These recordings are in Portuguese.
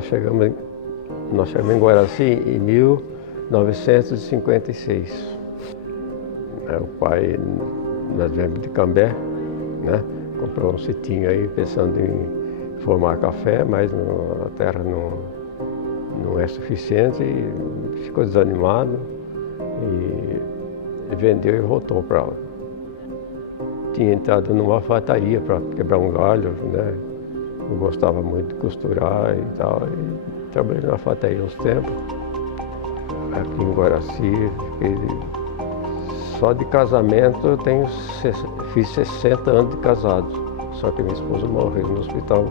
nós chegamos em Guaraci em 1956. O pai, nós viemos de Cambé, né? Comprou um sitinho aí pensando em formar café, mas a terra não é suficiente e ficou desanimado e vendeu e voltou para lá. Tinha entrado numa alfaiataria para quebrar um galho, né? Eu gostava muito de costurar e tal. E trabalhei na alfaiataria uns tempos. Aqui em Guaraci, só de casamento eu fiz 60 anos de casado. Só que minha esposa morreu no hospital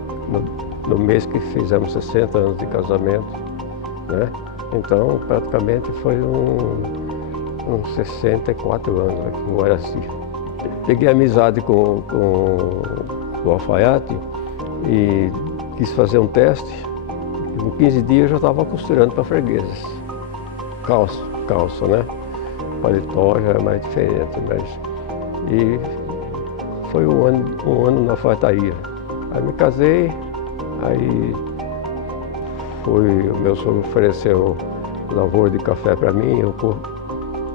no mês que fizemos 60 anos de casamento, né? Então praticamente foi uns 64 anos aqui em Guaraci. Peguei amizade com o alfaiate e quis fazer um teste. Com 15 dias eu já estava costurando para freguesas. Calça, né? Paletó já é mais diferente, mas... E foi um ano na alfaiataria. Aí me casei, aí o meu sogro ofereceu lavoura de café para mim, eu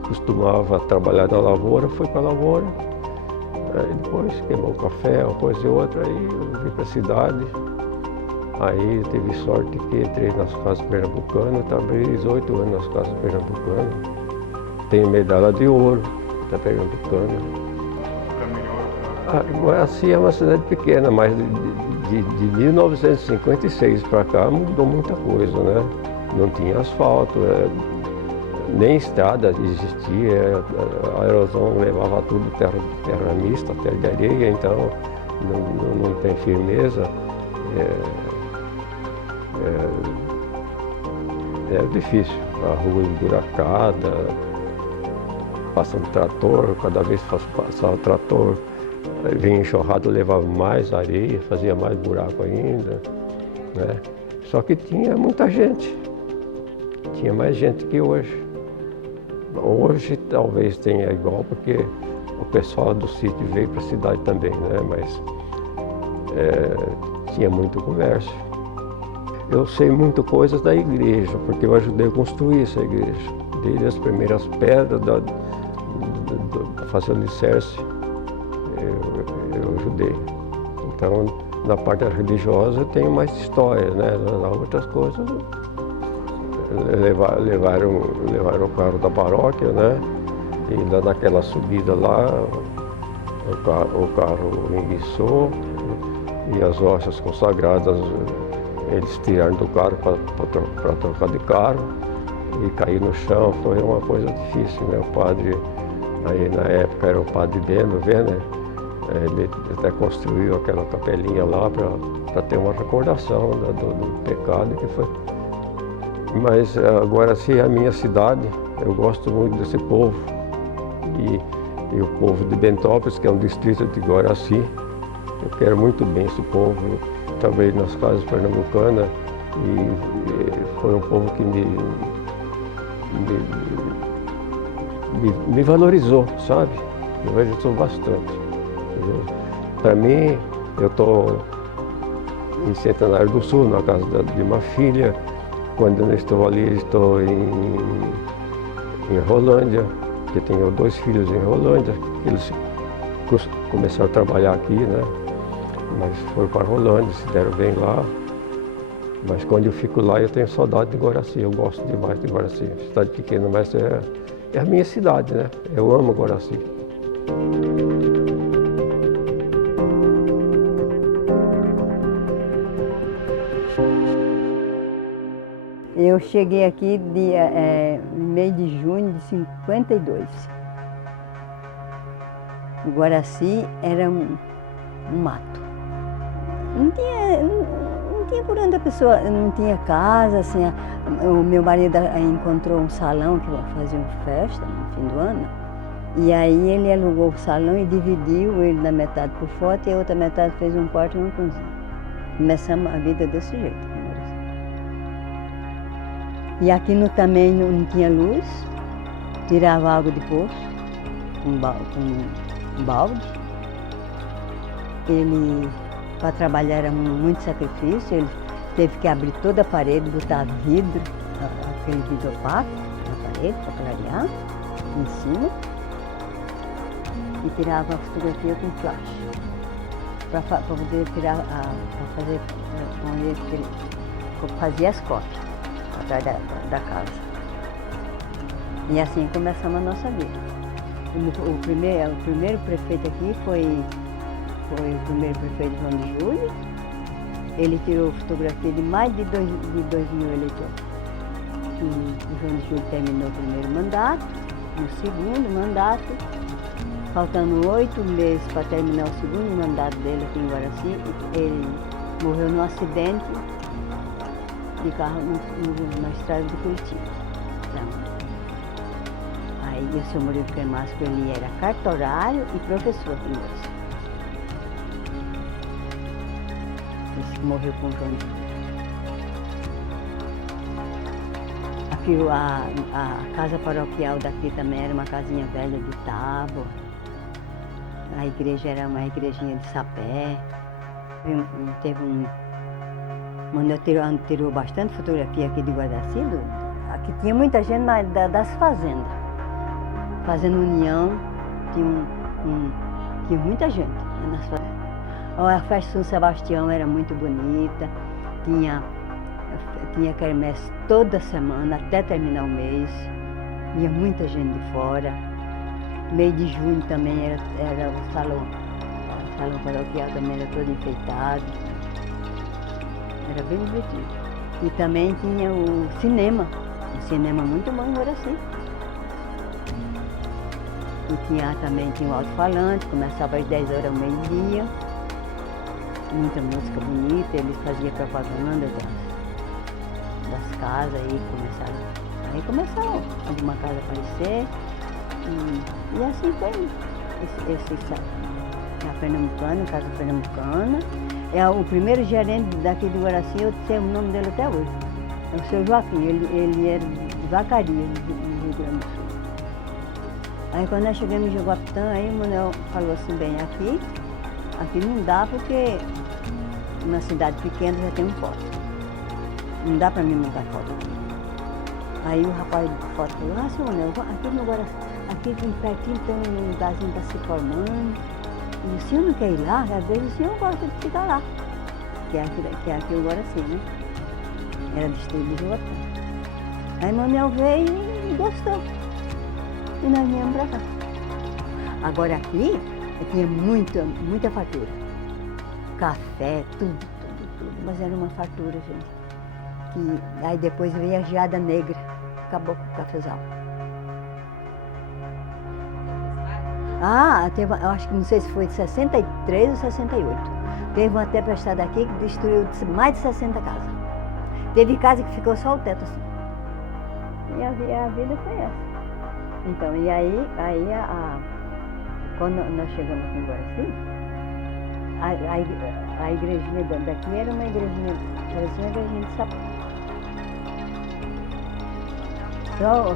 costumava trabalhar na lavoura, fui para a lavoura. Aí depois queimou o café, uma coisa e outra, aí eu vim para a cidade. Aí tive sorte que entrei nas casas pernambucanas, trabalhei 18 anos nas casas pernambucanas. Tenho medalha de ouro da pernambucana. Guaraci é uma cidade pequena, mas de 1956 para cá mudou muita coisa, né? Não tinha asfalto, nem estrada existia, a erosão levava tudo terra mista, terra de areia, então não tem firmeza. É difícil, a rua emburacada, passando trator, cada vez que passava o trator, vinha enxurrado, levava mais areia, fazia mais buraco ainda, né? Só que tinha muita gente, tinha mais gente que hoje. Hoje talvez tenha igual, porque o pessoal do sítio veio para a cidade também, né? Mas tinha muito comércio. Eu sei muita coisa da igreja, porque eu ajudei a construir essa igreja. Desde as primeiras pedras da fazenda de alicerce, eu ajudei. Então, na parte religiosa eu tenho mais história, né? Nas outras coisas, levaram o carro da paróquia, né? E lá naquela subida lá, o carro enguiçou e as hostas consagradas, eles tiraram do carro para trocar de carro e cair no chão. Foi uma coisa difícil, né? O padre, aí na época era o padre Beno, né? Ele até construiu aquela capelinha lá para ter uma recordação do pecado que foi. Mas agora, se a minha cidade, eu gosto muito desse povo. E o povo de Bentópolis, que é um distrito de Guaraci, eu quero muito bem esse povo. Eu trabalhei nas casas pernambucanas e foi um povo que me valorizou, sabe? Me valorizou bastante. Para mim, eu estou em Centenário do Sul, na casa de uma filha. Quando eu estou ali, estou em Rolândia, que tenho 2 filhos em Rolândia. Eles começaram a trabalhar aqui, né? Mas foram para Rolândia, se deram bem lá. Mas quando eu fico lá, eu tenho saudade de Guaraci. Eu gosto demais de Guaraci. Cidade pequena, mas é a minha cidade, né? Eu amo Guaraci. Eu cheguei aqui no mês de junho de 52. O Guaraci era um mato. Não tinha por onde a pessoa, não tinha casa, assim, o meu marido encontrou um salão que fazia uma festa no fim do ano, e aí ele alugou o salão e dividiu ele na metade por fora e a outra metade fez um quarto e uma cozinha. Começamos a vida desse jeito. E aqui também não tinha luz, tirava água de poço, com um balde. Ele, para trabalhar era muito sacrifício, Teve que abrir toda a parede, botar vidro, aquele vidro opaco na parede para clarear, em cima, e tirava a fotografia com flash, para poder tirar, para fazer, fazia as cópias atrás da casa. E assim começamos a nossa vida. O primeiro prefeito aqui foi o primeiro prefeito João de Júlio. Ele tirou fotografia de mais de 2.000 eleitores. O João de Júlio terminou o primeiro mandato, no segundo mandato, faltando 8 meses para terminar o segundo mandato dele aqui em Guaraci, ele morreu num acidente de carro na estrada de Curitiba. Aí o seu Murilo Cremasco, ele era cartorário e professor aqui em Guaraci. Esse que morreu com o João de Júlio. Aqui a casa paroquial daqui também era uma casinha velha de tábua. A igreja era uma igrejinha de sapé. Mano tirou bastante fotografia aqui de Guaraci. Aqui tinha muita gente das fazendas. Fazenda União, tinha muita gente nas fazendas. A festa de São Sebastião era muito bonita, tinha quermesse toda semana até terminar o mês, ia muita gente de fora. Mês de junho também era o salão paroquial também era todo enfeitado, era bem divertido. E também tinha o cinema muito bom em Guaraci. E também tinha o alto-falante, começava às 10 horas ao meio-dia. Muita música bonita, eles faziam propaganda das casas, aí começaram alguma casa a aparecer, e assim foi a Pernambucana, Casa Pernambucana. É o primeiro gerente daqui de Guaraci, eu sei o nome dele até hoje, é o seu Joaquim, ele era de Vacaria, no Rio Grande do Sul. Aí quando nós chegamos em Jaguapitã, aí o Manuel falou assim, bem, aqui não dá porque uma cidade pequena já tem um foto. Não dá para mim montar foto aqui. Aí o rapaz de foto falou, seu Manuel, aqui pertinho tem um lugarzinho para se formando. E o senhor não quer ir lá? Às vezes o senhor gosta de ficar lá. Que é aqui o Guaraci, né? Era distrito de Jaguapitã. Aí o Manuel veio e gostou. E nós viemos para cá. Agora aqui, tinha muita fartura. Café, tudo. Mas era uma fartura, gente. Aí depois veio a geada negra, acabou com o cafezal. Eu acho que não sei se foi de 63 ou 68. Teve uma tempestade aqui que destruiu mais de 60 casas. Teve casa que ficou só o teto assim. E a vida foi essa. Então, e aí quando nós chegamos aqui em Guaraci, a igrejinha daqui era uma igrejinha, parecia uma igrejinha de sapato.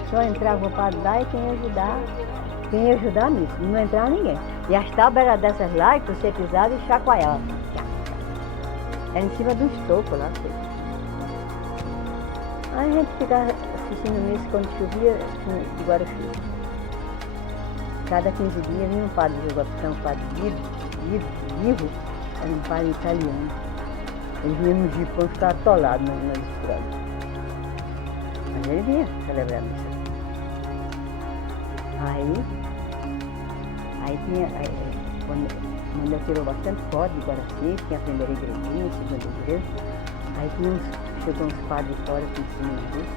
Só entrava o padre lá e quem ia ajudar nisso, não entrava ninguém. E as tábuas eram dessas lá que você pisava e chacoalhava. Era em cima de um estoco lá. Aí a gente ficava assistindo isso quando chovia em Guaraci. Cada 15 dias vinha um padre de Jaguapitã, um padre vivo, era um padre italiano. Ele vinha no jipão e ficava atolado na estrada. Mas ele vinha celebrar a missa. Quando eu tirou bastante foto de Guaraci, tinha a primeira igrejinha, a segunda igreja, aí chegou uns padres fora com cima disso,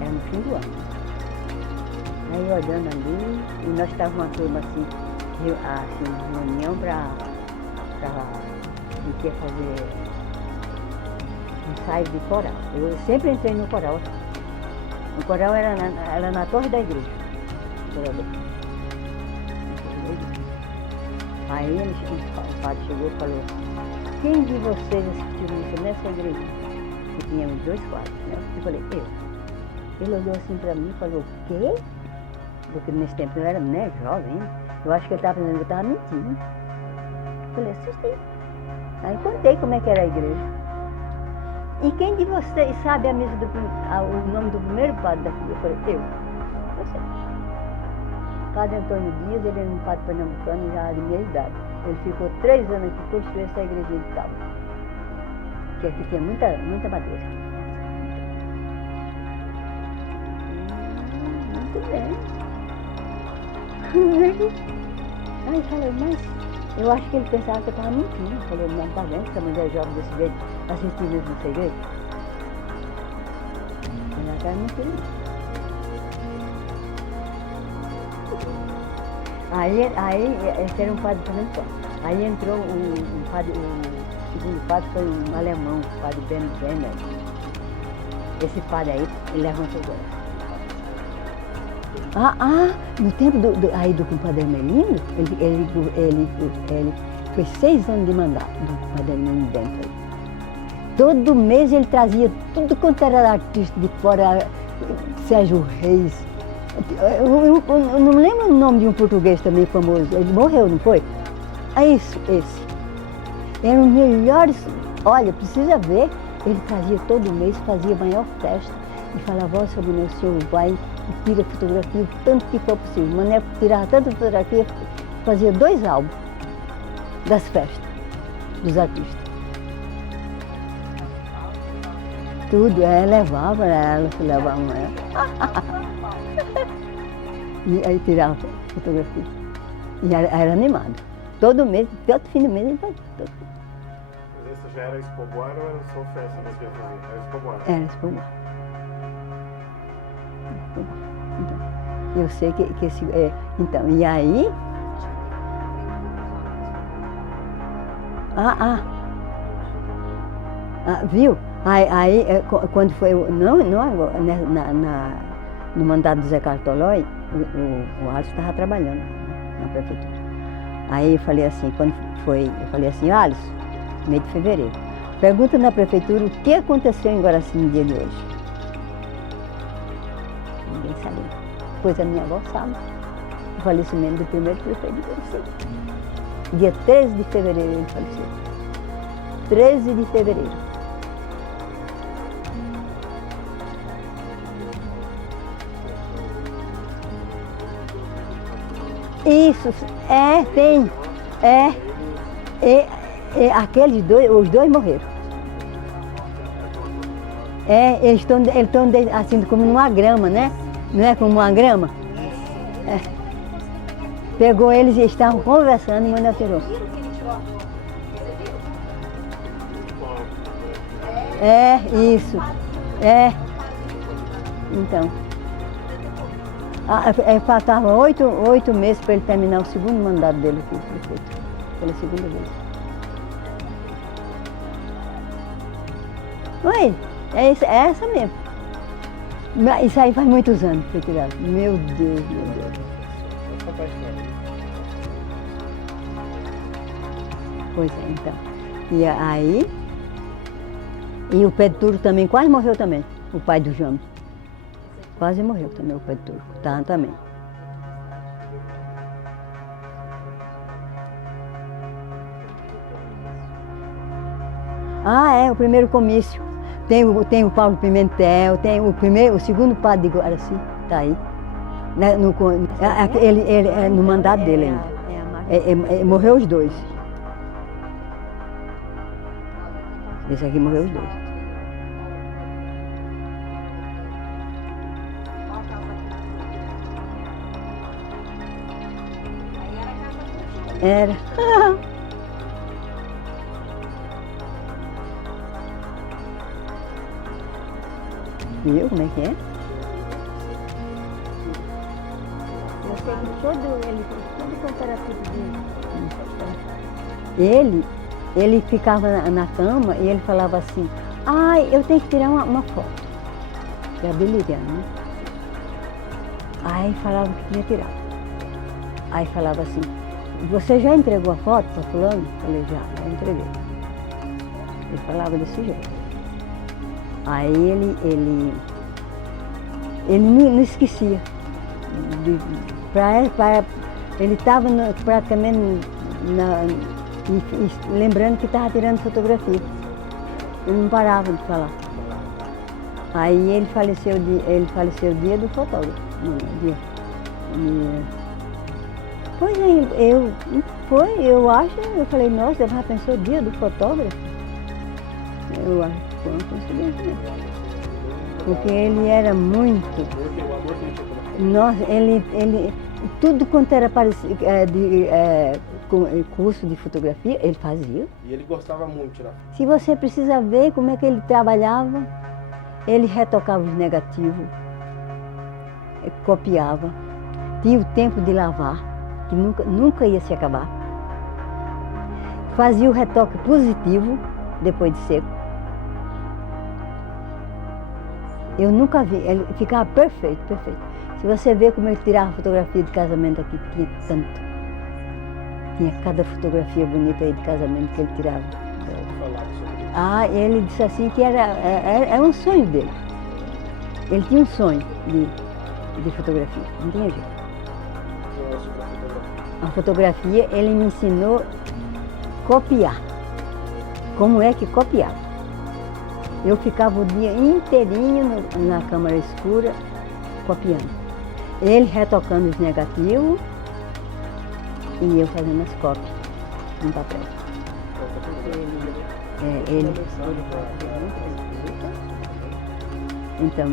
era no fim do ano. Aí olhando ali, e nós estávamos uma turma assim, reunião para fazer ensaio de coral. Eu sempre entrei no coral. O coral era na torre da igreja. Aí o padre chegou e falou, quem de vocês assistiu nessa igreja? E tínhamos 2 quadros, né? Eu falei, eu. Ele olhou assim para mim e falou, o quê? Porque nesse tempo eu era jovem, eu acho que eu estava mentindo. Eu falei, assisti. Aí contei como é que era a igreja. E quem de vocês sabe o nome do primeiro padre daqui? Eu falei, eu. Você. Padre Antônio Dias, ele era um padre pernambucano já de minha idade. Ele ficou 3 anos aqui, construiu essa igreja de tábua. Que aqui tem muita madeira. Muito bem. Aí falei, mas eu acho que ele pensava que eu estava mentindo. Eu falei, não, tá vendo que a mulher jovem desse jeito assistindo isso nessa igreja? Eu não estava mentindo. Aí esse era um padre pernambucano. Aí entrou o segundo padre foi um alemão, o padre Ben Brenner. Esse padre aí, ele levantou agora. No tempo do compadre Hermelino, ele foi 6 anos de mandato do compadre Hermelino dentro. Todo mês ele trazia tudo quanto era artista de fora, Sérgio Reis. Eu não lembro o nome de um português também famoso, ele morreu, não foi? Esse. Eram os melhores, olha, precisa ver, ele trazia todo mês, fazia a maior festa e falava, ó, o senhor vai e tira fotografia o tanto que for possível. O Mané tirava tanta fotografia, fazia 2 álbuns das festas dos artistas. Tudo, levava ela, se levava ela. E aí tirava fotografia. E era animado. Todo mês, todo fim do mês ele fazia. Mas essa já era Expoboar ou era só festa mesmo que ele fazia? Era Expoboar? Era Expoboar. Então, eu sei que esse... então, e aí... Viu? Aí quando foi... Não agora, no mandato do Zé Cartolói, o Alisson estava trabalhando na prefeitura. Aí eu falei assim, Alisson, mês de fevereiro, pergunta na prefeitura o que aconteceu em Guaraci no dia de hoje. Ninguém sabia. Pois a minha avó sabe. O falecimento do primeiro prefeito de Guaraci. Dia 13 de fevereiro ele faleceu. 13 de fevereiro. Isso, tem. Aqueles dois, os dois morreram. Eles estão assim como numa grama, né? Não é como uma grama? Pegou eles e estavam conversando e mandou tirou. Isso. Então. Faltavam 8 meses para ele terminar o segundo mandato dele aqui, prefeito, pela segunda vez. Oi, é essa mesmo. Isso aí faz muitos anos que foi tirado. Meu Deus. Pois é, então. E aí, e o Pedro Turco também quase morreu também, o pai do Jamo. Quase morreu também o Pedro Turco, também. O primeiro comício. Tem o Paulo Pimentel, tem o segundo padre de Guaraci, está aí. Ele no mandato dele ainda. Morreu os dois. Esse aqui morreu os dois. Era. Viu como é que é? Eu sei que todo quanto era tipo de... Ele ficava na cama e ele falava assim, eu tenho que tirar uma foto. Era deliriano, né? Aí falava que tinha tirado. Aí falava assim, você já entregou a foto para fulano? Eu falei, já entreguei. Ele falava desse jeito. Aí ele não esquecia. Ele estava praticamente lembrando que estava tirando fotografia. Ele não parava de falar. Aí ele faleceu o dia do fotógrafo. Pois é, eu acho, eu falei, nossa, já pensou o dia do fotógrafo? Eu acho que foi uma coincidência mesmo. Porque ele era muito. Nossa, ele tudo quanto era curso de fotografia, ele fazia. E ele gostava muito de tirar. Se você precisa ver como é que ele trabalhava, ele retocava os negativos, copiava, tinha o tempo de lavar, que nunca ia se acabar. Fazia o retoque positivo depois de seco. Eu nunca vi, ele ficava perfeito, perfeito. Se você ver como ele tirava fotografia de casamento aqui, tinha tanto. Tinha cada fotografia bonita aí de casamento que ele tirava. Ele disse assim que era um sonho dele. Ele tinha um sonho de fotografia, não tinha jeito. A fotografia, ele me ensinou a copiar. Como é que copiava. Eu ficava o dia inteirinho na câmara escura, copiando. Ele retocando os negativos e eu fazendo as cópias no papel. Então,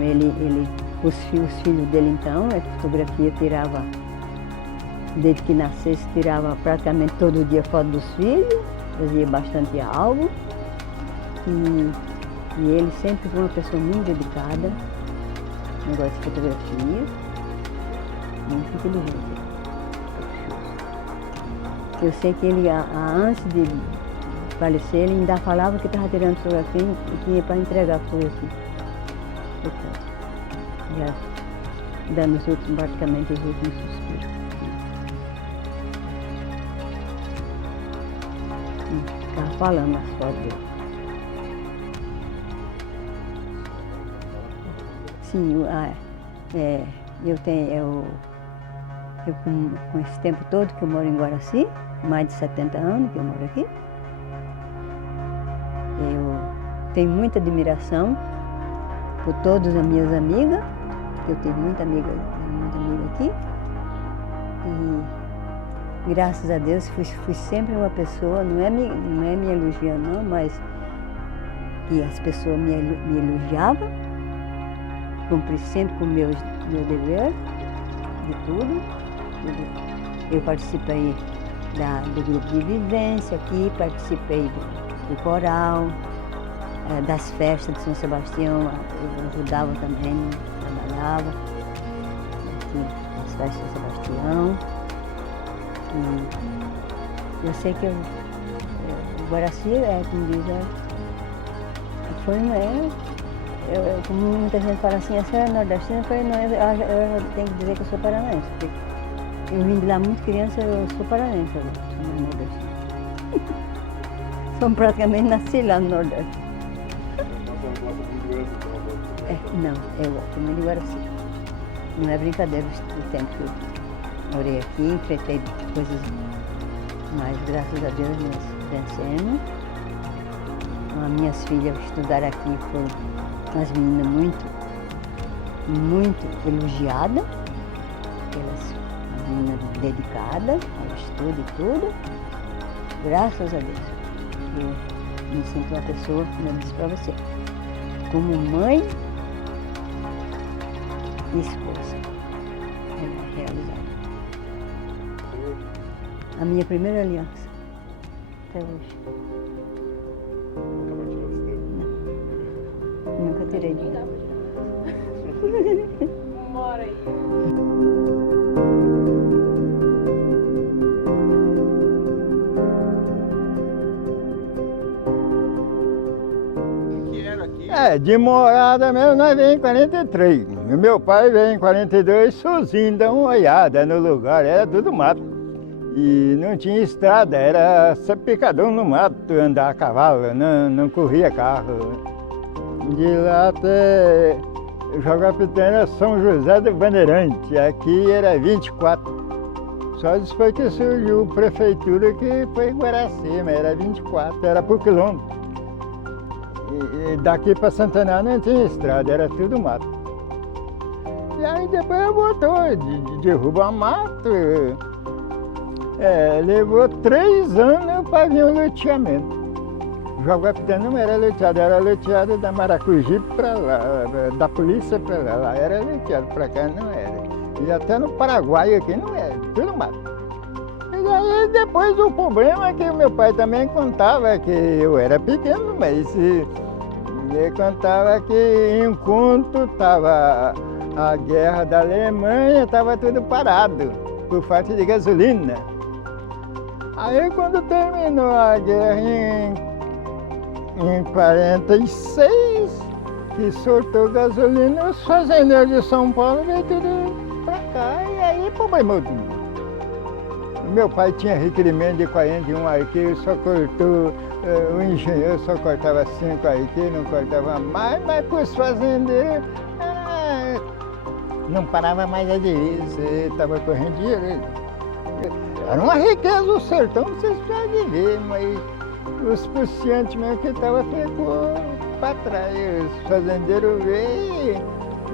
os filhos dele, então, a fotografia tirava, desde que nascesse, tirava praticamente todo dia foto dos filhos, fazia bastante álbum. E ele sempre foi uma pessoa muito dedicada, negócio de fotografia, muito inteligente. Eu sei que ele, antes de falecer, ele ainda falava que estava tirando fotografia e tinha para entregar a fotografia. Já dando praticamente os últimos suspiros. Ficava falando nas fotos dele. Sim, com esse tempo todo que eu moro em Guaraci, mais de 70 anos que eu moro aqui, eu tenho muita admiração por todas as minhas amigas, eu tenho muita amiga aqui, e graças a Deus fui sempre uma pessoa, não é me elogiando não, mas que as pessoas me elogiavam, cumpri sempre com o meu dever, de tudo. Eu participei do grupo de vivência aqui, participei do coral, das festas de São Sebastião, eu ajudava também, trabalhava aqui nas festas de São Sebastião. E eu sei que o Guaraci, como diz, como muita gente fala assim, essa é nordestina, eu falei, não, eu tenho que dizer que eu sou paranaense, porque eu vim de lá muito criança, eu sou paranaense agora, não é nordestina. Sou praticamente nasci lá no Nordeste. Não, eu gosto muito de Guaraci. Não é brincadeira o tempo que eu morei aqui, enfrentei coisas, mas graças a Deus nós vencemos. As minhas filhas estudaram aqui, foram umas meninas muito elogiadas, meninas dedicadas ao estudo e tudo. Graças a Deus. Eu me sinto uma pessoa, como eu disse para você, como mãe e esposa. Realizada. A minha primeira aliança, até hoje. Não, nunca tirei de lá. Mora aí. De morada mesmo, nós veio em 43. Meu pai veio em 42 sozinho, dá uma olhada no lugar, era tudo mato. E não tinha estrada, era só picadão no mato, andar a cavalo, não corria carro. De lá até Jogar-Pitanga, São José do Bandeirante, aqui era 24. Só depois que surgiu a prefeitura que foi Guaraci, mas era 24, era por quilômetro. E daqui para Santana não tinha estrada, era tudo mato. E aí depois voltou, derruba mato. Levou 3 anos para vir o loteamento. Jaguapitã não era loteado da Maracuji para lá, da polícia para lá era loteado, para cá não era. E até no Paraguai aqui não era, tudo mato. E aí depois o problema é que o meu pai também contava que eu era pequeno, mas ele contava que enquanto estava a guerra da Alemanha, estava tudo parado, por falta de gasolina. Aí quando terminou a guerra em 46, que soltou gasolina, os fazendeiros de São Paulo veio tudo para cá, e aí problemou tudo. O meu pai tinha requerimento de 41 arqueiros, só cortou, o engenheiro só cortava 5 arqueiros, não cortava mais, mas para os fazendeiros não parava mais a divisa, estava correndo dinheiro. Era uma riqueza o sertão, vocês podem ver, mas os comerciantes mesmo que estavam ficou para trás. Os fazendeiros veio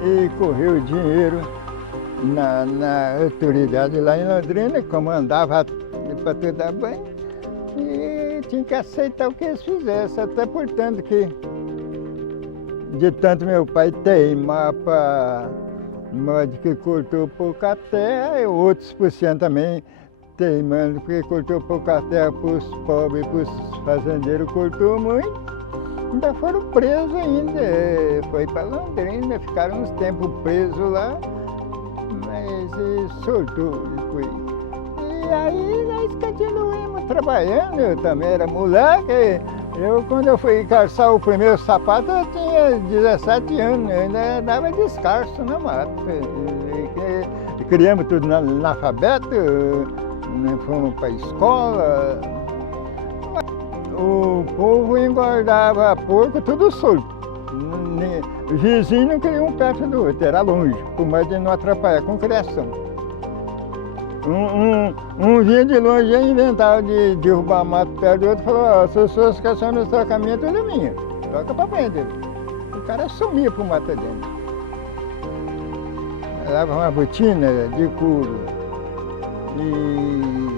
e correu o dinheiro na autoridade lá em Londrina, comandava para tudo dar banho, e tinha que aceitar o que eles fizessem, até portanto que de tanto meu pai teimar para modo que cortou pouca terra, e outros comerciantes também teimando porque cortou pouca terra para os pobres, para os fazendeiros cortou muito, ainda foram presos ainda, foi para Londrina, ficaram uns tempos presos lá, mas soltou depois. E aí nós continuamos trabalhando, eu também era moleque, quando eu fui calçar o primeiro sapato eu tinha 17 anos, eu ainda dava descalço na mata. Criamos tudo no analfabeto, fomos para a escola. O povo engordava porco tudo solto. O vizinho não queria um perto do outro, era longe, por mais de não atrapalhar com criação. Um vinha de longe e inventava de derrubar mato perto do outro e falou, se as suas cações no caminho, tudo é minha, toca para frente. O cara sumia pro mato dentro. Dava uma botina de couro e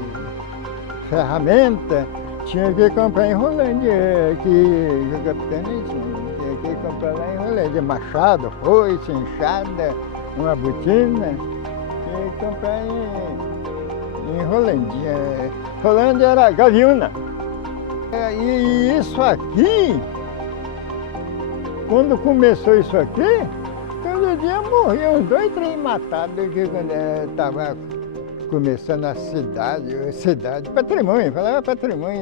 ferramenta, tinha que comprar em Rolândia, que o capitão tinha que comprar lá em Rolândia, machado, foice, enxada, uma botina, tinha que comprar em Rolândia. Rolândia era Gaviúna. E isso aqui, quando começou isso aqui, todo dia morriam uns 2, 3 matados que quando estava começando a cidade, patrimônio, falava patrimônio,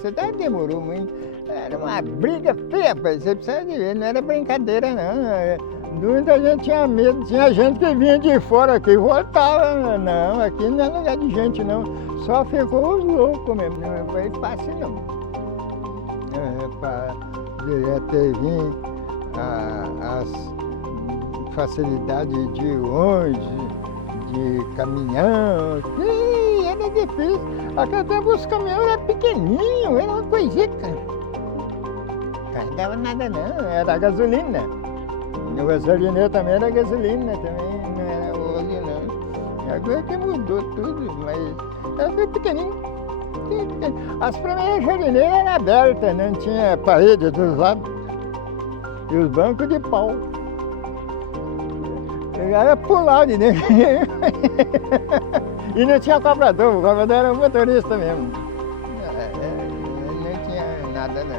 cidade demorou muito, era uma briga feia, você precisa de ver, não era brincadeira não. Muita gente tinha medo, tinha gente que vinha de fora aqui e voltava, não, aqui não é lugar de gente não, só ficou os loucos mesmo, não foi fácil não. Para direto vir as facilidades de ônibus, de caminhão, que era difícil. Aquele tempo os caminhões eram pequenininhos, era uma coisica. Não carregava nada não, era gasolina. O gasolineiro também era gasolina, também não era óleo não. Agora que mudou tudo, mas era tudo pequenininho. As primeiras jardineiras eram abertas, não tinha parede dos lados. E os bancos de pau. Era pular de dentro. E não tinha cobrador, o cobrador era o motorista mesmo. Não tinha nada não,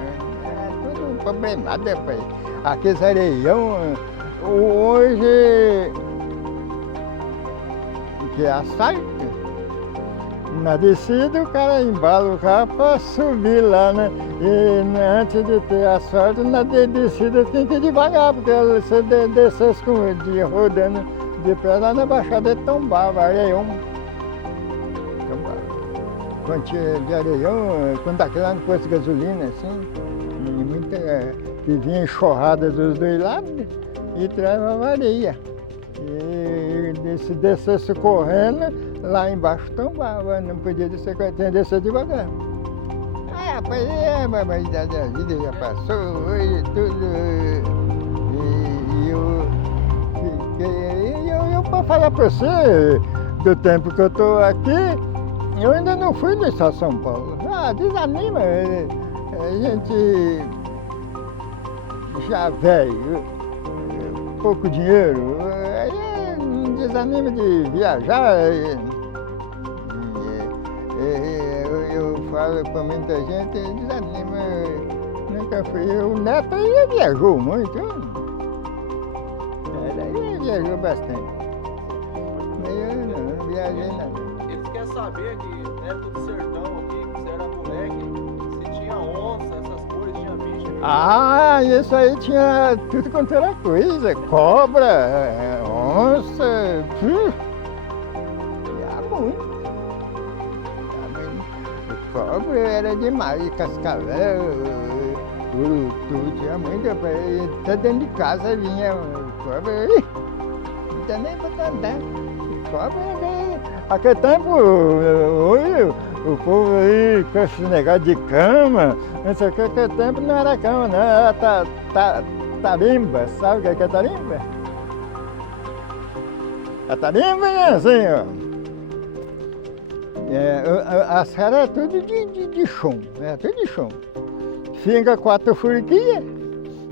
era tudo problemado depois. Aqueles areião, hoje, que é asfalto, na descida o cara embala o carro para subir lá, né? E antes de ter asfalto, na descida tem que ir devagar, porque você descesse rodando de pé lá na baixada tombava, areião. Tombava. Quando tinha de areião, quando daquele lá no posto de gasolina, assim, muita, que vinha enxurrada dos dois lados e trazia areia. E se descesse correndo, lá embaixo tombava, não podia descer, tinha que descer devagar. rapaz, a idade da vida já passou, e tudo. E eu fiquei. Eu para falar para você, do tempo que eu estou aqui, eu ainda não fui no estado de São Paulo. Desanima, a gente já velho, pouco dinheiro, aí desanima de viajar. Eu falo para muita gente, desanima, nunca fui. O Neto aí viajou muito, ele viajou bastante. Eu não viajei nada. Eles querem saber que na época do sertão aqui, que você era moleque, se tinha onça, essas coisas, tinha bicho. Isso aí tinha tudo quanto era coisa, cobra, onça, muito. Cobra era demais, cascavel, urutu, tinha muito, até dentro de casa vinha cobra, não tinha nem para andar. Cobra, aquele tempo, hoje, o povo aí com esse negócio de cama, não sei o que, aquele tempo não era cama, não, era tarimba, sabe o que é tarimba? A tarimba é assim, ó. As caras é tudo de chão, tudo de chão. Finca 4 furquinhas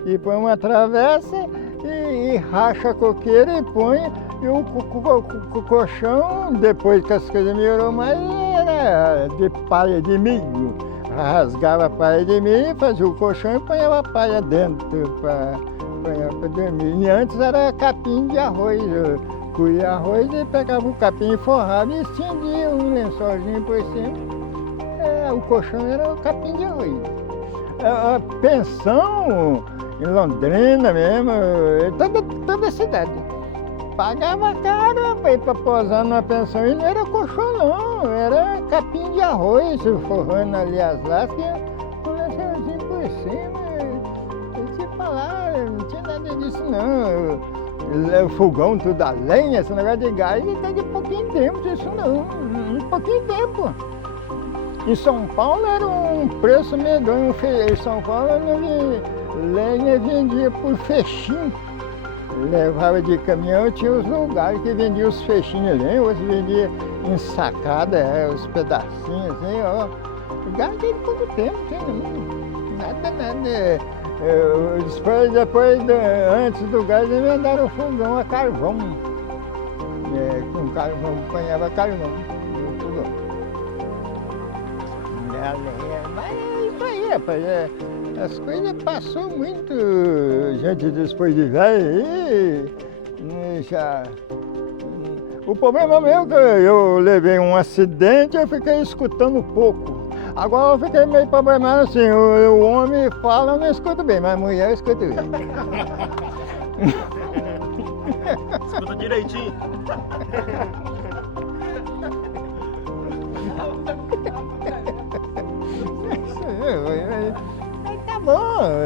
e põe uma travessa e racha a coqueira e põe. E o colchão, depois que as coisas melhorou mais, era de palha de milho. Rasgava a palha de milho, fazia o colchão e punhava a palha dentro para dormir. E antes era capim de arroz. Colhia arroz e pegava o capim e forrava e estendia um lençolzinho por cima. O colchão era o capim de arroz. A pensão em Londrina mesmo, toda a cidade. Pagava caro para ir para posar numa pensão e não era colchão não, era capim de arroz, forrando ali as lascas, com um lençolzinho por cima. Eu tinha falar, não tinha nada disso não. O fogão, tudo a lenha, esse negócio de gás, tem de pouquinho tempo, isso não, de pouquinho tempo. Em São Paulo era um preço medonho, em São Paulo lenha vendia por fechinho. Levava de caminhão, tinha os lugares que vendiam os fechinhos de lenha, outros vendiam ensacada, os pedacinhos assim, ó. O gás tem pouco tempo, nada. Antes do gás, eles mandaram o fogão a carvão. Com carvão, apanhava carvão no fogão. Mas é isso aí, rapaz. As coisas passou muito, gente depois de velho. O problema meu é que eu levei um acidente e eu fiquei escutando pouco. Agora eu fiquei meio problemado assim, o homem fala, eu não escuto bem, mas a mulher eu escuto bem. Escuta direitinho. Tá bom.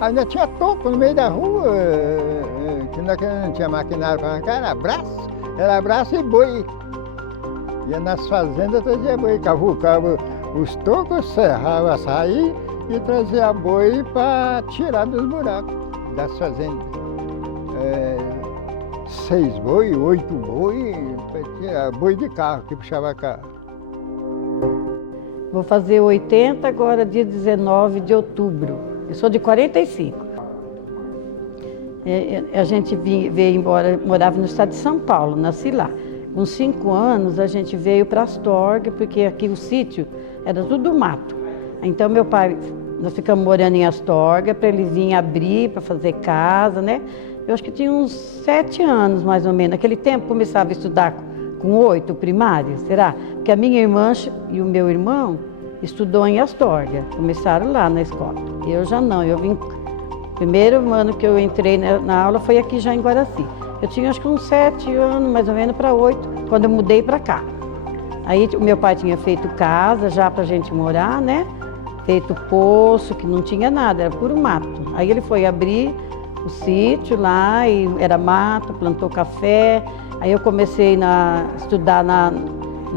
Ainda tinha toco no meio da rua, que não tinha maquinário para arrancar, era braço e boi. Ia nas fazendas, trazia boi, cavucava os tocos, serrava a sair e trazia boi para tirar dos buracos das fazendas. 6 boi, 8 boi, para tirar boi de carro, que puxava carro. Vou fazer 80 agora, dia 19 de outubro. Eu sou de 45. A gente veio embora, morava no estado de São Paulo, nasci lá. Com 5 anos, a gente veio para Astorga, porque aqui o sítio era tudo mato. Então, meu pai, nós ficamos morando em Astorga, para ele vir abrir, para fazer casa, né? Eu acho que tinha uns 7 anos, mais ou menos. Naquele tempo, começava a estudar com 8, primário, será? Porque a minha irmã e o meu irmão estudou em Astorga, começaram lá na escola. Eu já não, eu vim... Primeiro ano que eu entrei na aula foi aqui já em Guaraci. Eu tinha acho que uns 7 anos, mais ou menos, para 8, quando eu mudei para cá. Aí o meu pai tinha feito casa já para a gente morar, né? Feito poço, que não tinha nada, era puro mato. Aí ele foi abrir o sítio lá, e era mato, plantou café. Aí eu comecei a estudar na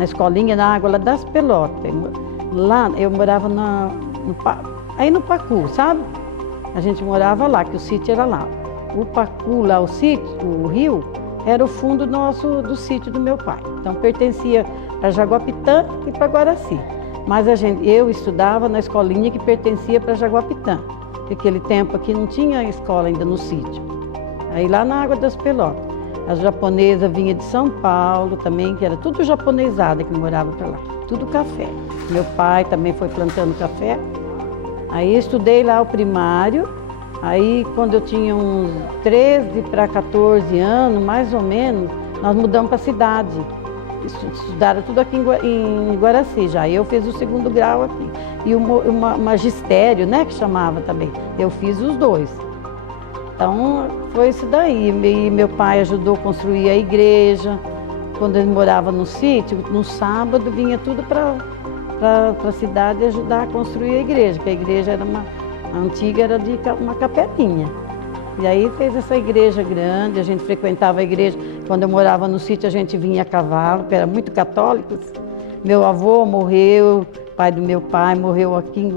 escolinha, na água lá das Pelotas. Lá eu morava aí no Pacu, sabe? A gente morava lá, que o sítio era lá. O Pacu, lá o sítio, o rio, era o fundo do sítio do meu pai. Então pertencia para Jaguapitã e para Guaraci. Mas eu estudava na escolinha que pertencia para Jaguapitã. Naquele tempo aqui não tinha escola ainda no sítio. Aí lá na Água das Pelotas. A japonesa vinha de São Paulo também, que era tudo japonesada que morava para lá. Tudo café. Meu pai também foi plantando café. Aí estudei lá o primário. Aí quando eu tinha uns 13 para 14 anos, mais ou menos, nós mudamos para a cidade. Estudaram tudo aqui em Guaraci já. Eu fiz o segundo grau aqui. E o magistério, né, que chamava também. Eu fiz os dois. Então foi isso daí. E meu pai ajudou a construir a igreja. Quando ele morava no sítio, no sábado vinha tudo para a cidade ajudar a construir a igreja, porque a igreja era a antiga era de uma capelinha. E aí fez essa igreja grande, a gente frequentava a igreja. Quando eu morava no sítio, a gente vinha a cavalo, porque era muito católicos. Meu avô morreu, pai do meu pai morreu aqui,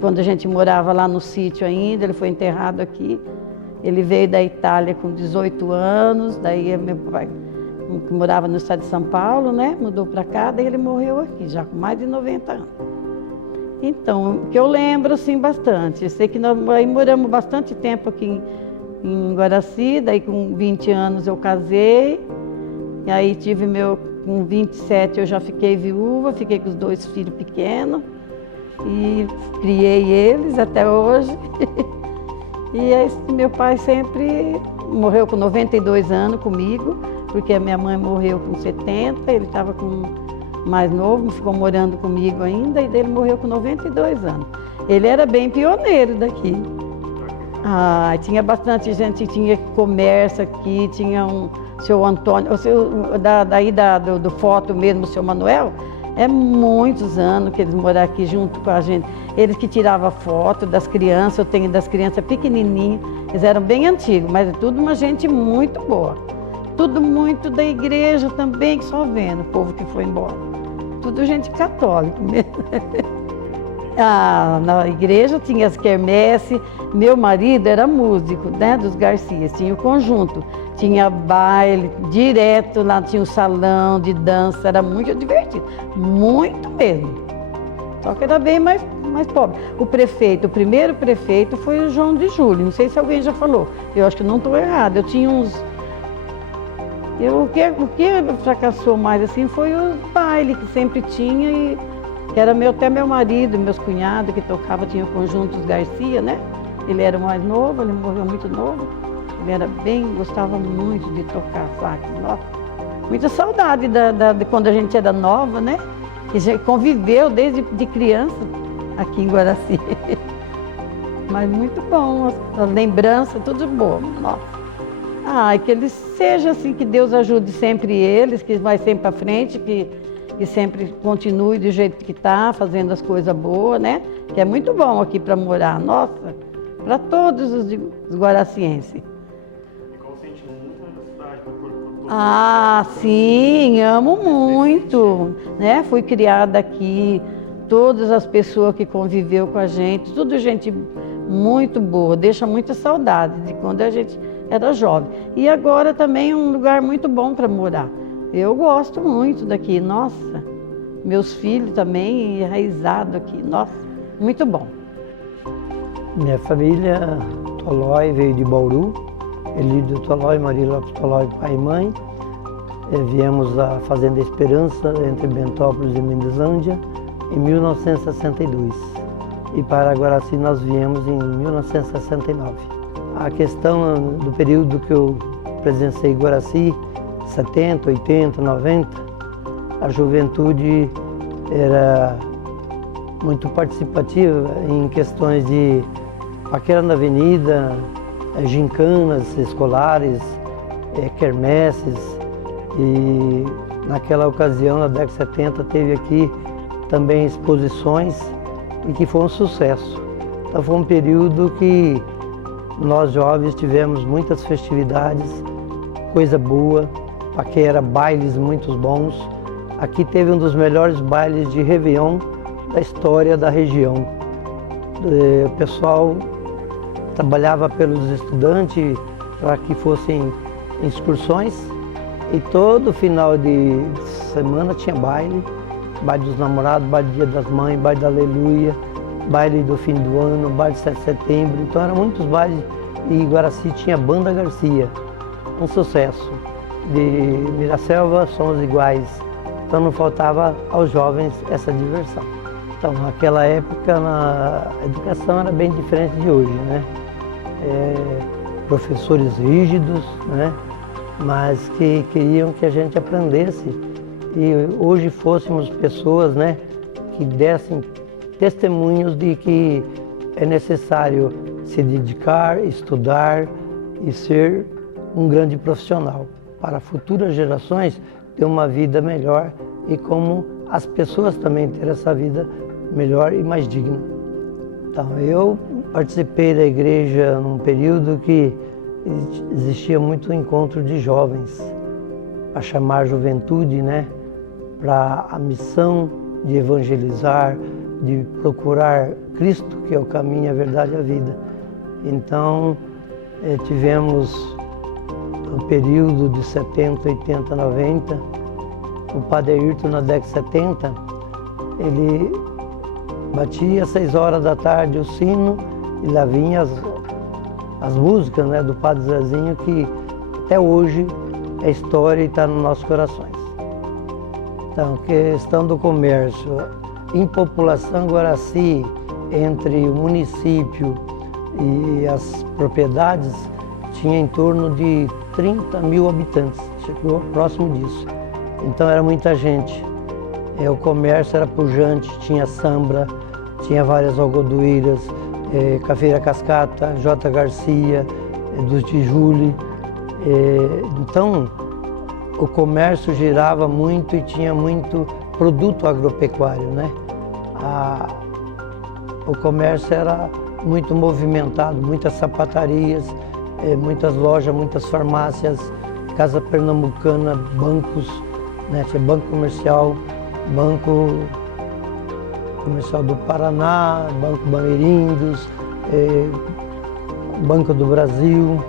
quando a gente morava lá no sítio ainda, ele foi enterrado aqui. Ele veio da Itália com 18 anos, daí meu pai, que morava no estado de São Paulo, né, mudou para cá, daí ele morreu aqui, já com mais de 90 anos. Então, que eu lembro, assim, bastante. Eu sei que nós aí moramos bastante tempo aqui em Guaraci, daí com 20 anos eu casei, e aí com 27 eu já fiquei viúva, fiquei com os 2 filhos pequenos, e criei eles até hoje. E aí, meu pai sempre morreu com 92 anos comigo, porque a minha mãe morreu com 70, ele estava com mais novo, ficou morando comigo ainda, e ele morreu com 92 anos. Ele era bem pioneiro daqui. Tinha bastante gente, tinha comércio aqui, tinha o seu Antônio, do foto mesmo, o seu Manuel, é muitos anos que eles moram aqui junto com a gente. Eles que tiravam foto das crianças, eu tenho das crianças pequenininhas, eles eram bem antigos, mas é tudo uma gente muito boa. Tudo muito da igreja também, que só vendo o povo que foi embora. Tudo gente católica mesmo. Na igreja tinha as quermesse, meu marido era músico, né, dos Garcias, tinha o conjunto, tinha baile direto, lá tinha um salão de dança, era muito divertido, muito mesmo. Só que era bem mais pobre. O primeiro prefeito foi o João de Júlio, não sei se alguém já falou, eu acho que não estou errado, eu tinha uns... O que fracassou mais assim foi o baile que sempre tinha, e que era até meu marido, meus cunhados que tocavam, tinha o conjunto dos Garcia, né? Ele era o mais novo, ele morreu muito novo. Ele gostava muito de tocar sax. Nossa, muita saudade de quando a gente era nova, né? E a gente conviveu desde de criança aqui em Guaraci. Mas muito bom, as lembranças, tudo bom. Nossa. Que eles sejam assim, que Deus ajude sempre eles, que vai sempre para frente, que sempre continue do jeito que está, fazendo as coisas boas, né? Que é muito bom aqui para morar, nossa, para todos os guaracienses. E qual o sentimento da cidade? Sim, amo muito, né? Fui criada aqui, todas as pessoas que conviveu com a gente, tudo gente muito boa, deixa muita saudade de quando a gente era jovem. E agora também é um lugar muito bom para morar. Eu gosto muito daqui, nossa. Meus filhos também enraizados aqui, nossa, muito bom. Minha família, Tolói, veio de Bauru. Elídio Tolói, Maria Lopes Tolói, pai e mãe. Viemos à Fazenda Esperança, entre Bentópolis e Mendizândia, em 1962. E para Guaraci nós viemos em 1969. A questão do período que eu presenciei Guaraci, 70, 80, 90, a juventude era muito participativa em questões de paquera na avenida, gincanas escolares, quermesses. E naquela ocasião, na década de 70, teve aqui também exposições e que foi um sucesso. Então foi um período que nós jovens tivemos muitas festividades, coisa boa, paquera, bailes muito bons. Aqui teve um dos melhores bailes de Réveillon da história da região. O pessoal trabalhava pelos estudantes para que fossem excursões e todo final de semana tinha baile dos namorados, baile do Dia das Mães, baile da Aleluia, baile do fim do ano, baile de 7 de setembro. Então eram muitos bailes e Guaraci tinha Banda Garcia, um sucesso. De Miraselva, Somos Iguais. Então não faltava aos jovens essa diversão. Então naquela época a educação era bem diferente de hoje, né? Professores rígidos, né? Mas que queriam que a gente aprendesse e hoje fôssemos pessoas, né, que dessem testemunhos de que é necessário se dedicar, estudar e ser um grande profissional para futuras gerações ter uma vida melhor e como as pessoas também ter essa vida melhor e mais digna. Então, eu participei da igreja num período que existia muito encontro de jovens para chamar a juventude, né, para a missão de evangelizar, de procurar Cristo, que é o caminho, a verdade e a vida. Então, tivemos um período de 70, 80, 90. O Padre Ayrton, na década de 70, ele batia às 6 horas da tarde o sino e lá vinha as músicas, né, do Padre Zezinho, que até hoje é história e está nos nossos corações. Então, questão do comércio. Em população Guaraci, entre o município e as propriedades, tinha em torno de 30 mil habitantes, chegou próximo disso. Então era muita gente. O comércio era pujante, tinha Sambra, tinha várias algodoeiras, Cafeira Cascata, J. Garcia, dos Tijuli. Então o comércio girava muito e tinha muito produto agropecuário, né? O comércio era muito movimentado, muitas sapatarias, muitas lojas, muitas farmácias, Casa Pernambucana, bancos, né? Tinha Banco Comercial, Banco Comercial do Paraná, Banco Bameirindos, Banco do Brasil.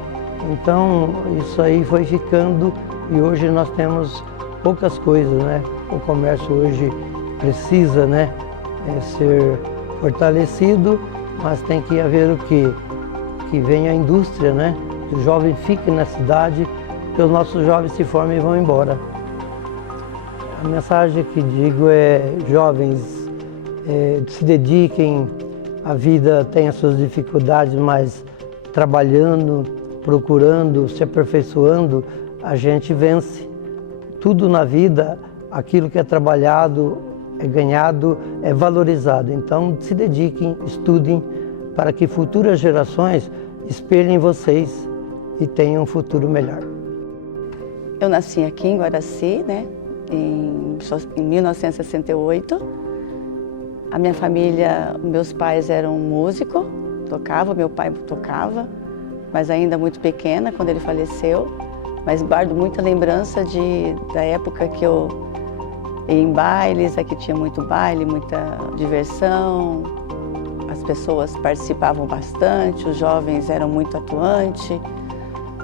Então isso aí foi ficando e hoje nós temos poucas coisas, né? O comércio hoje precisa, né, ser fortalecido, mas tem que haver o quê? Que venha a indústria, né? Que o jovem fique na cidade, que os nossos jovens se formem e vão embora. A mensagem que digo é, jovens, se dediquem, a vida tem as suas dificuldades, mas trabalhando, procurando, se aperfeiçoando, a gente vence. Tudo na vida, aquilo que é trabalhado, é ganhado, é valorizado. Então, se dediquem, estudem, para que futuras gerações espelhem vocês e tenham um futuro melhor. Eu nasci aqui em Guaraci, né, em 1968. A minha família, meus pais eram músicos, tocavam, meu pai tocava, mas ainda muito pequena quando ele faleceu. Mas guardo muita lembrança da época que eu ia em bailes, aqui tinha muito baile, muita diversão, as pessoas participavam bastante, os jovens eram muito atuantes,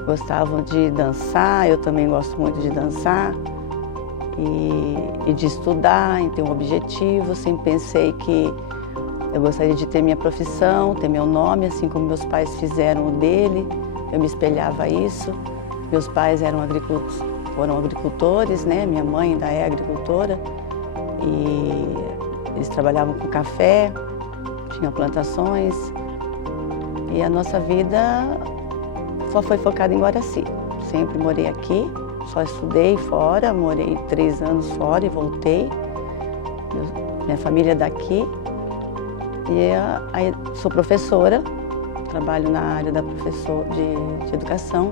gostavam de dançar, eu também gosto muito de dançar e de estudar, em ter um objetivo. Sempre pensei que eu gostaria de ter minha profissão, ter meu nome, assim como meus pais fizeram o dele, eu me espelhava isso. Meus pais foram agricultores, né? Minha mãe ainda é agricultora e eles trabalhavam com café, tinham plantações e a nossa vida só foi focada em Guaraci. Sempre morei aqui, só estudei fora, morei 3 anos fora e voltei. Minha família é daqui e aí sou professora, trabalho na área de educação.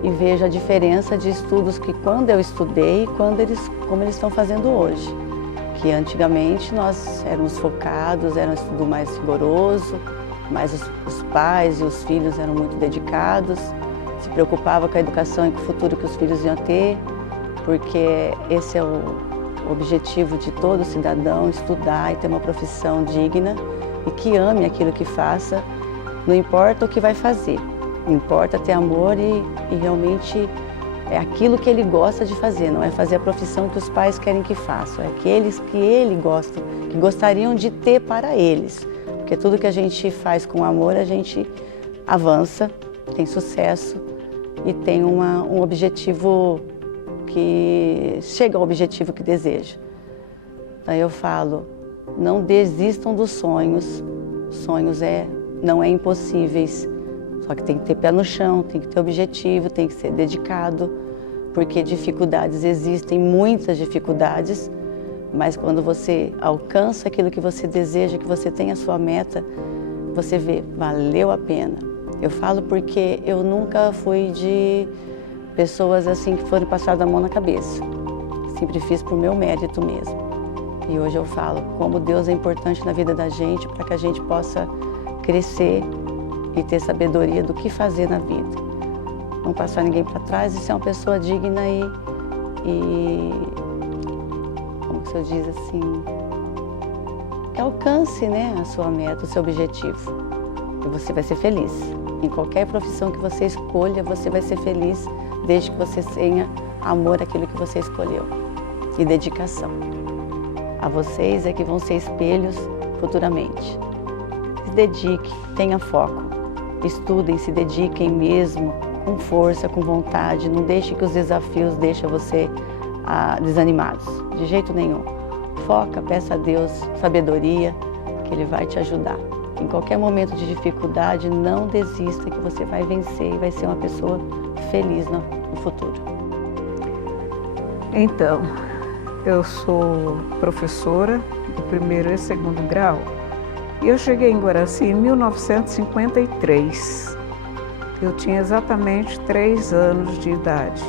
E vejo a diferença de estudos que quando eu estudei e como eles estão fazendo hoje. Que antigamente nós éramos focados, era um estudo mais rigoroso, mas os pais e os filhos eram muito dedicados, se preocupavam com a educação e com o futuro que os filhos iam ter, porque esse é o objetivo de todo cidadão estudar e ter uma profissão digna e que ame aquilo que faça, não importa o que vai fazer, importa ter amor e realmente é aquilo que ele gosta de fazer, não é fazer a profissão que os pais querem que façam, é aqueles que ele gosta, que gostariam de ter para eles. Porque tudo que a gente faz com amor, a gente avança, tem sucesso e tem um objetivo que chega ao objetivo que deseja. Então eu falo, não desistam dos sonhos. Sonhos não é impossíveis. Só que tem que ter pé no chão, tem que ter objetivo, tem que ser dedicado, porque dificuldades existem, muitas dificuldades, mas quando você alcança aquilo que você deseja, que você tem a sua meta, você vê, valeu a pena. Eu falo porque eu nunca fui de pessoas assim que foram passadas a mão na cabeça. Sempre fiz por meu mérito mesmo. E hoje eu falo como Deus é importante na vida da gente para que a gente possa crescer e ter sabedoria do que fazer na vida. Não passar ninguém para trás e ser uma pessoa digna e como que se diz assim, que alcance, né, a sua meta, o seu objetivo. E você vai ser feliz. Em qualquer profissão que você escolha, você vai ser feliz, desde que você tenha amor àquilo que você escolheu e dedicação. A vocês é que vão ser espelhos futuramente. Se dedique, tenha foco. Estudem, se dediquem mesmo, com força, com vontade. Não deixe que os desafios deixem você desanimados, de jeito nenhum. Foca, peça a Deus sabedoria, que Ele vai te ajudar. Em qualquer momento de dificuldade, não desista, que você vai vencer e vai ser uma pessoa feliz no futuro. Então, eu sou professora do 1º e 2º grau. E eu cheguei em Guaraci em 1953. Eu tinha exatamente 3 anos de idade.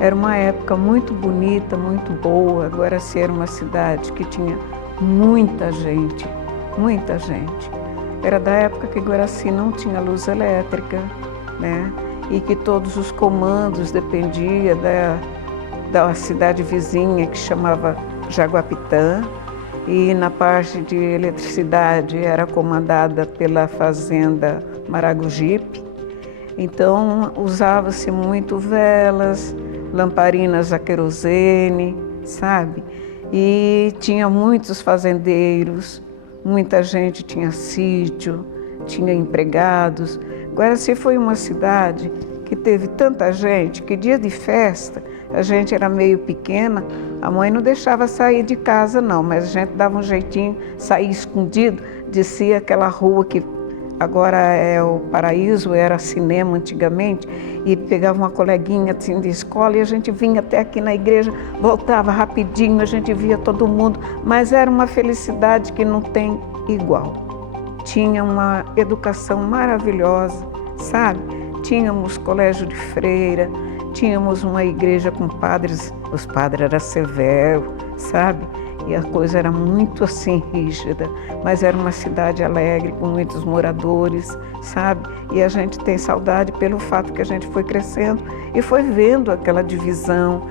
Era uma época muito bonita, muito boa. Guaraci era uma cidade que tinha muita gente, muita gente. Era da época que Guaraci não tinha luz elétrica, né? E que todos os comandos dependiam da cidade vizinha que chamava Jaguapitã. E na parte de eletricidade era comandada pela fazenda Maragogipe. Então usava-se muito velas, lamparinas a querosene, sabe? E tinha muitos fazendeiros, muita gente tinha sítio, tinha empregados. Guaraci foi uma cidade que teve tanta gente que dia de festa a gente era meio pequena, a mãe não deixava sair de casa não, mas a gente dava um jeitinho, saía escondido, descia aquela rua que agora é o Paraíso, era cinema antigamente, e pegava uma coleguinha assim de escola e a gente vinha até aqui na igreja, voltava rapidinho, a gente via todo mundo, mas era uma felicidade que não tem igual. Tinha uma educação maravilhosa, sabe? Tínhamos colégio de freira, tínhamos uma igreja com padres, os padres eram severos, sabe? E a coisa era muito assim rígida, mas era uma cidade alegre, com muitos moradores, sabe? E a gente tem saudade pelo fato que a gente foi crescendo e foi vendo aquela divisão,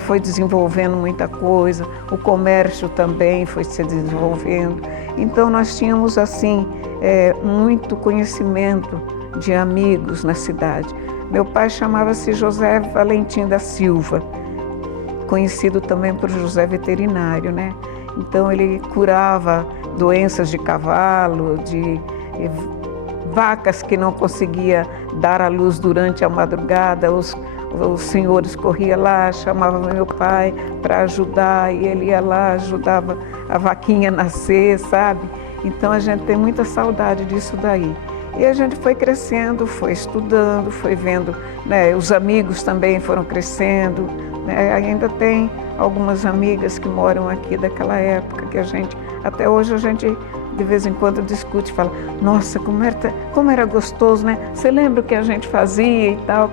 foi desenvolvendo muita coisa, o comércio também foi se desenvolvendo. Então nós tínhamos assim muito conhecimento de amigos na cidade. Meu pai chamava-se José Valentim da Silva, conhecido também por José Veterinário, né? Então ele curava doenças de cavalo, de vacas que não conseguia dar à luz durante a madrugada. Os senhores corriam lá, chamavam meu pai para ajudar e ele ia lá, ajudava a vaquinha a nascer, sabe? Então a gente tem muita saudade disso daí. E a gente foi crescendo, foi estudando, foi vendo, né? Os amigos também foram crescendo, né? Ainda tem algumas amigas que moram aqui daquela época, que até hoje a gente de vez em quando discute, fala, nossa, como era gostoso, né? Você lembra o que a gente fazia e tal,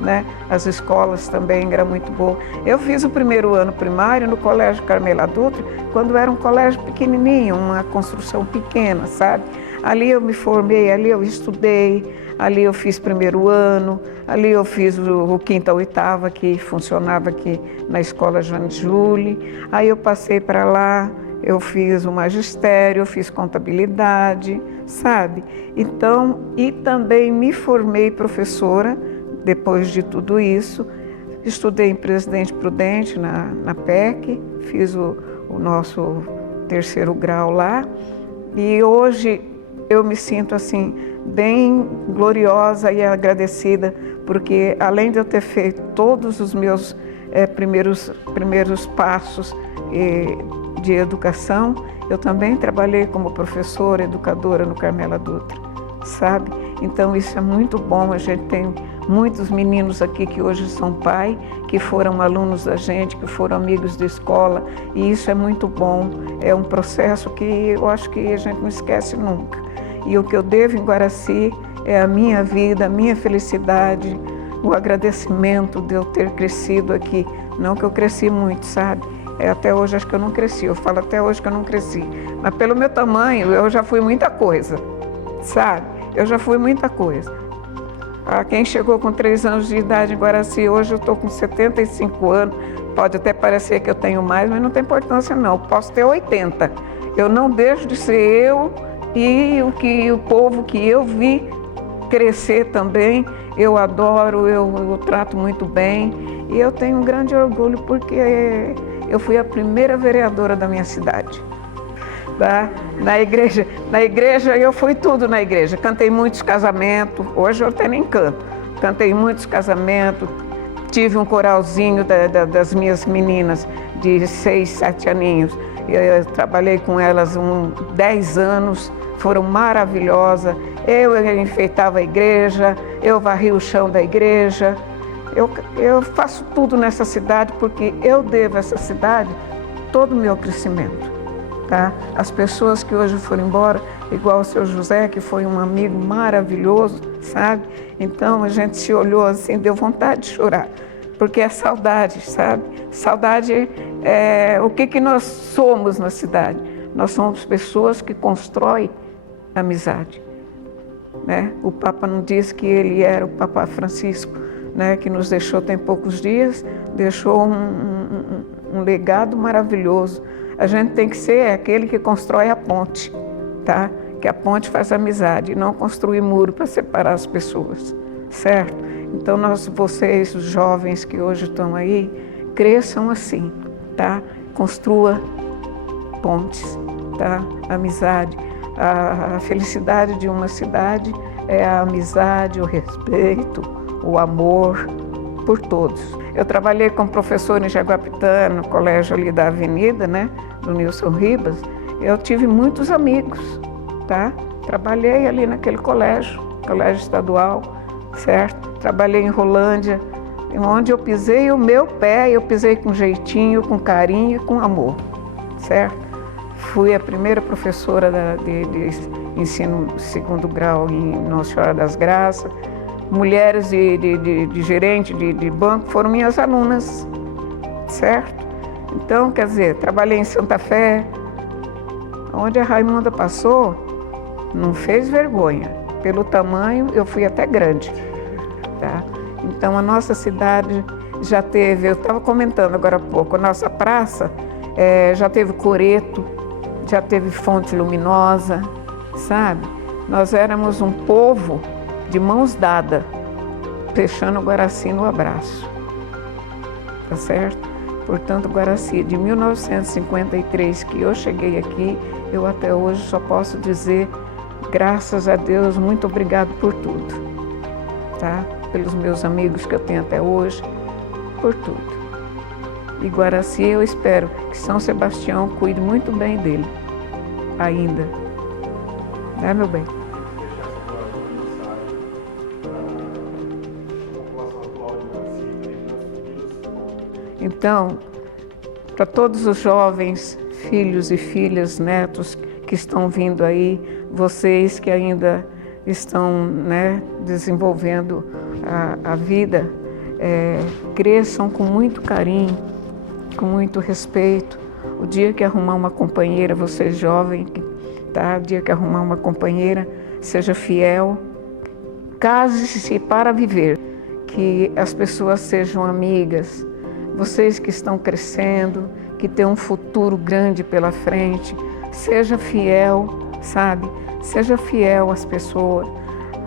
né? As escolas também eram muito boas. Eu fiz o 1º ano primário no Colégio Carmela Dutra, quando era um colégio pequenininho, uma construção pequena, sabe? Ali eu me formei, ali eu estudei, ali eu fiz primeiro ano, ali eu fiz o quinta, oitava, que funcionava aqui na Escola Joane Júlio. Aí eu passei para lá, eu fiz o magistério, eu fiz contabilidade, sabe? Então, e também me formei professora, depois de tudo isso. Estudei em Presidente Prudente, na PEC, fiz o nosso terceiro grau lá. E hoje eu me sinto assim, bem gloriosa e agradecida, porque além de eu ter feito todos os meus primeiros passos de educação, eu também trabalhei como professora, educadora no Carmela Dutra, sabe? Então isso é muito bom, a gente tem muitos meninos aqui que hoje são pai, que foram alunos da gente, que foram amigos de escola, e isso é muito bom, é um processo que eu acho que a gente não esquece nunca. E o que eu devo em Guaraci é a minha vida, a minha felicidade, o agradecimento de eu ter crescido aqui. Não que eu cresci muito, sabe? Até hoje acho que eu não cresci, eu falo até hoje que eu não cresci. Mas pelo meu tamanho, eu já fui muita coisa, sabe? Eu já fui muita coisa. Quem chegou com 3 anos de idade em Guaraci, hoje eu estou com 75 anos, pode até parecer que eu tenho mais, mas não tem importância não, eu posso ter 80. Eu não deixo de ser eu e o povo que eu vi crescer também, eu adoro, eu trato muito bem e eu tenho um grande orgulho porque eu fui a primeira vereadora da minha cidade. Tá? Na igreja eu fui tudo na igreja, cantei muitos casamentos, hoje eu até nem canto, cantei muitos casamentos, tive um coralzinho das minhas meninas de 6, 7 aninhos, eu trabalhei com elas 10 anos, foram maravilhosas, eu enfeitava a igreja, eu varri o chão da igreja, eu faço tudo nessa cidade porque eu devo a essa cidade todo o meu crescimento. Tá? As pessoas que hoje foram embora, igual o seu José, que foi um amigo maravilhoso, sabe? Então a gente se olhou assim, deu vontade de chorar, porque é saudade, sabe? Saudade é o que nós somos na cidade. Nós somos pessoas que constroem amizade, né? O Papa não disse que ele era o Papa Francisco, né? Que nos deixou tem poucos dias, deixou um legado maravilhoso. A gente tem que ser aquele que constrói a ponte, tá? Que a ponte faz amizade, e não construir muro para separar as pessoas, certo? Então vocês, os jovens que hoje estão aí, cresçam assim, tá? Construa pontes, tá? Amizade. A felicidade de uma cidade é a amizade, o respeito, o amor por todos. Eu trabalhei como professora em Jaguapitã, no colégio ali da Avenida, né, do Nilson Ribas. Eu tive muitos amigos, tá? Trabalhei ali naquele colégio estadual, certo? Trabalhei em Rolândia, onde eu pisei o meu pé, eu pisei com jeitinho, com carinho e com amor, certo? Fui a primeira professora de ensino segundo grau em Nossa Senhora das Graças. Mulheres de gerente de banco foram minhas alunas, certo? Então, quer dizer, trabalhei em Santa Fé, onde a Raimunda passou, não fez vergonha. Pelo tamanho, eu fui até grande, tá? Então, a nossa cidade já teve, eu estava comentando agora há pouco, a nossa praça já teve coreto, já teve fonte luminosa, sabe? Nós éramos um povo de mãos dadas, fechando Guaraci no abraço, tá certo? Portanto, Guaraci, de 1953 que eu cheguei aqui, eu até hoje só posso dizer, graças a Deus, muito obrigado por tudo, tá? Pelos meus amigos que eu tenho até hoje, por tudo. E Guaraci, eu espero que São Sebastião cuide muito bem dele, ainda, né, meu bem? Então, para todos os jovens, filhos e filhas, netos que estão vindo aí, vocês que ainda estão, né, desenvolvendo a vida, cresçam com muito carinho, com muito respeito. O dia que arrumar uma companheira, você jovem, casar, dia que arrumar uma companheira, seja fiel. Case-se para viver, que as pessoas sejam amigas. Vocês que estão crescendo, que têm um futuro grande pela frente, seja fiel, sabe? Seja fiel às pessoas,